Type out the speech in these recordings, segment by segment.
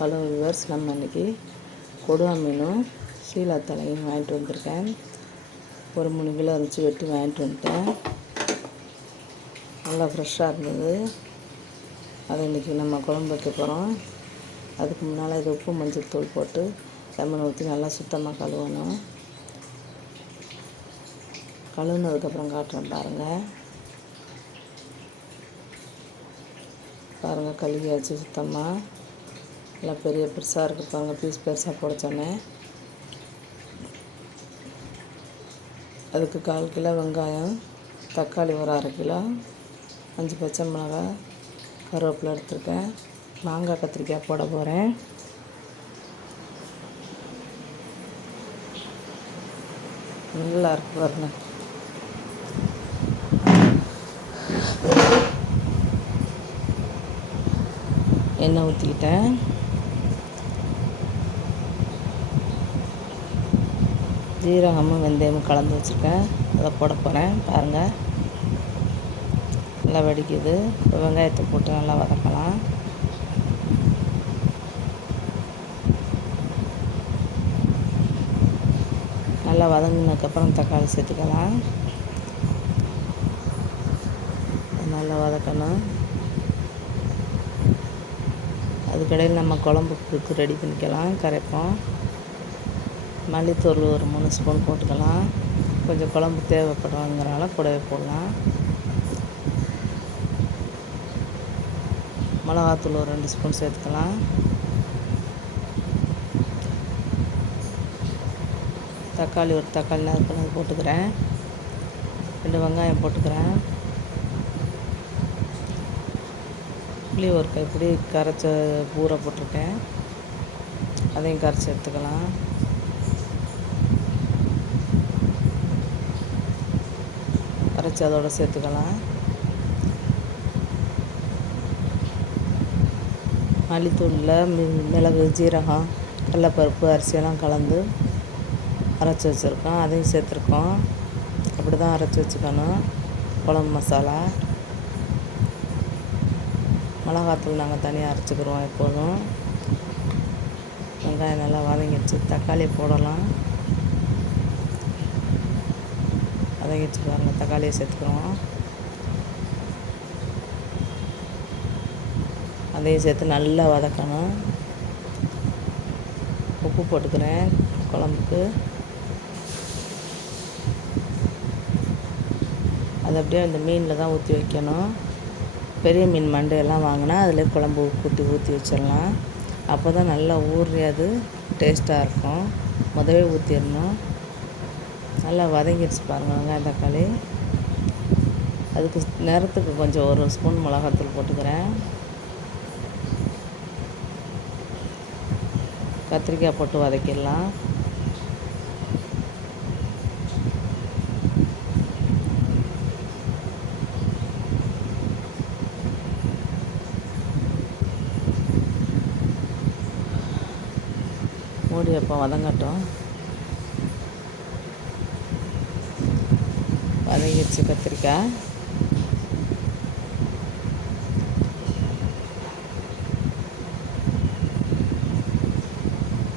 Hello viewers நம்ம இன்றைக்கி கொடுவா மீனும் சீலா தலையும் வாங்கிட்டு வந்திருக்கேன். ஒரு மூணு கிலோ இருந்துச்சு வெட்டி வாங்கிட்டு வந்துட்டேன். நல்லா ஃப்ரெஷ்ஷாக இருந்தது. அதை இன்றைக்கி நம்ம குழம்பு வைக்க போகிறோம் அதுக்கு முன்னால் இது உப்பு மஞ்சள் தூள் போட்டு லெமன் ஊற்றி நல்லா சுத்தமாக கழுவணும். கழுவுனதுக்கப்புறம் காட்டுறேன் பாருங்கள் பாருங்கள் கழுவியாச்சு சுத்தமாக நல்லா பெரிய பெருசாக இருக்குது பாருங்கள் பீஸ் பெருசாக போட அதுக்கு கால் கிலோ வெங்காயம் தக்காளி ஒரு அரை கிலோ அஞ்சு பச்சை மிளகாய் கருவேப்பிலை எடுத்துருக்கேன். மாங்காய் கத்திரிக்காய் போட போகிறேன் நல்லா இருக்கு பாருங்கள் எண்ணெய் ஊற்றிக்கிட்டேன் ஜீரகமும் வெந்தயமும் கலந்து வச்சுருக்கேன். அதை போட போகிறேன். பாருங்கள் நல்லா வடிக்குது. வெங்காயத்தை போட்டு நல்லா வதக்கலாம். நல்லா வதங்கினதுக்கப்புறம் தக்காளி சேர்த்துக்கலாம். நல்லா வதக்கணும். அதுக்கடையில் நம்ம குழம்புக்கு ரெடி பண்ணிக்கலாம். கரைப்போம். மல்லித்தூள் ஒரு மூணு ஸ்பூன் போட்டுக்கலாம். கொஞ்சம் குழம்பு தேவைப்படுங்கிறனால கூடவே போடலாம். மிளகாத்தூள் ஒரு ரெண்டு ஸ்பூன் சேர்த்துக்கலாம். தக்காளி ஒரு தக்காளி நறுக்கணும் போட்டுக்கிறேன். ரெண்டு வெங்காயம் போட்டுக்கிறேன். புளி ஒரு கைப்பிடி கரைச்ச ஊற போட்டிருக்கேன். அதையும் கரைச்சி எடுத்துக்கலாம். வச்சு அதோடு சேர்த்துக்கலாம். மல்லித்தூளில் மிளகு ஜீரகம் கடலப்பருப்பு அரிசியெல்லாம் கலந்து அரைச்சி வச்சுருக்கோம். அதையும் சேர்த்துருக்கோம். அப்படி தான் அரைச்சி வச்சுக்கணும். குழம்பு மசாலா. மிளகாத்தூள் நாங்கள் தனியாக அரைச்சிக்கிடுவோம் எப்போதும். வெங்காயம் நல்லா வதங்கிடுச்சு தக்காளி போடலாம். வதங்கிடுச்சு பாருங்கள் தக்காளியை சேர்த்துக்கிறோம். அதையும் சேர்த்து நல்லா வதக்கணும். உப்பு போட்டுக்கிறேன். குழம்புக்கு. அது அப்படியே அந்த மீனில் தான் ஊற்றி வைக்கணும். பெரிய மீன் மண்டையெல்லாம் வாங்கினா அதில் குழம்பு கூட்டி ஊற்றி வச்சிடலாம். அப்போ தான் நல்லா ஊறி அது டேஸ்ட்டாக இருக்கும். முதவே ஊற்றிடணும் நல்லா வதங்கிடுச்சு பாருங்கள் வெங்காயம் தக்காளி. அதுக்கு நேரத்துக்கு கொஞ்சம் ஒரு ஸ்பூன் மிளகாத்தூள் போட்டுக்கிறேன். கத்திரிக்காய் போட்டு வதக்கிடலாம். மூடி வைப்போம் வதங்கட்டும். வதங்கிடுச்சு கத்திரிக்காய்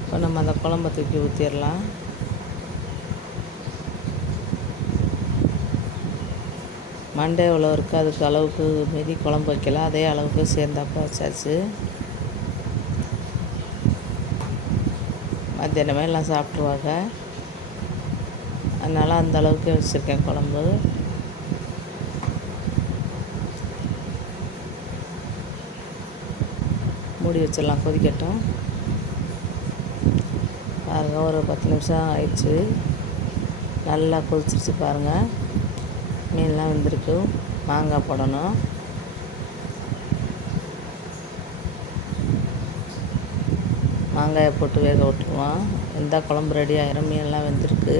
இப்போ நம்ம அந்த குழம்ப தூக்கி ஊற்றிடலாம் மண்டே எவ்வளோ இருக்குது அதுக்கு அளவுக்கு மீதி குழம்பு வைக்கலாம். அதே அளவுக்கு சேர்ந்தாப்போ வச்சாச்சு. மத்தியானமே எல்லாம் சாப்பிட்ருவாங்க அதனால் அந்த அளவுக்கு வச்சுருக்கேன் குழம்பு. மூடி வச்சிடலாம் கொதிக்கட்டும். பாருங்கள் ஒரு பத்து நிமிஷம் ஆயிடுச்சு. நல்லா கொதிச்சிருச்சு பாருங்கள் மீன்லாம் வெந்திருக்கு. மாங்காய் போடணும். மாங்காயை போட்டு வேக விட்டுருவோம். எந்த குழம்பு ரெடி ஆயிரும். மீன்லாம் வெந்திருக்கு.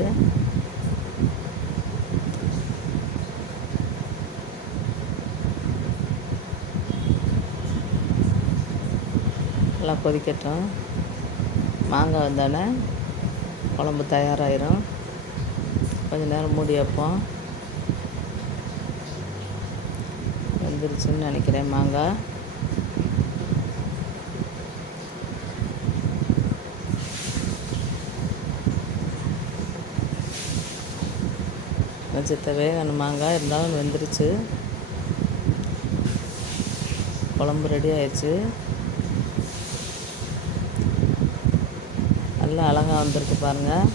நல்லா கொதிக்கட்டும். மாங்காய் வந்தோடனே குழம்பு தயாராகிடும் கொஞ்சம் நேரம் மூடி வைப்போம். வந்துருச்சுன்னு நினைக்கிறேன் மாங்காய். வச்சத்தை வேகணும் மாங்காய். இருந்தாலும் வெந்துருச்சு. குழம்பு ரெடி ஆயிடுச்சு. நல்லா அழகாக வந்திருக்கு பாருங்கள்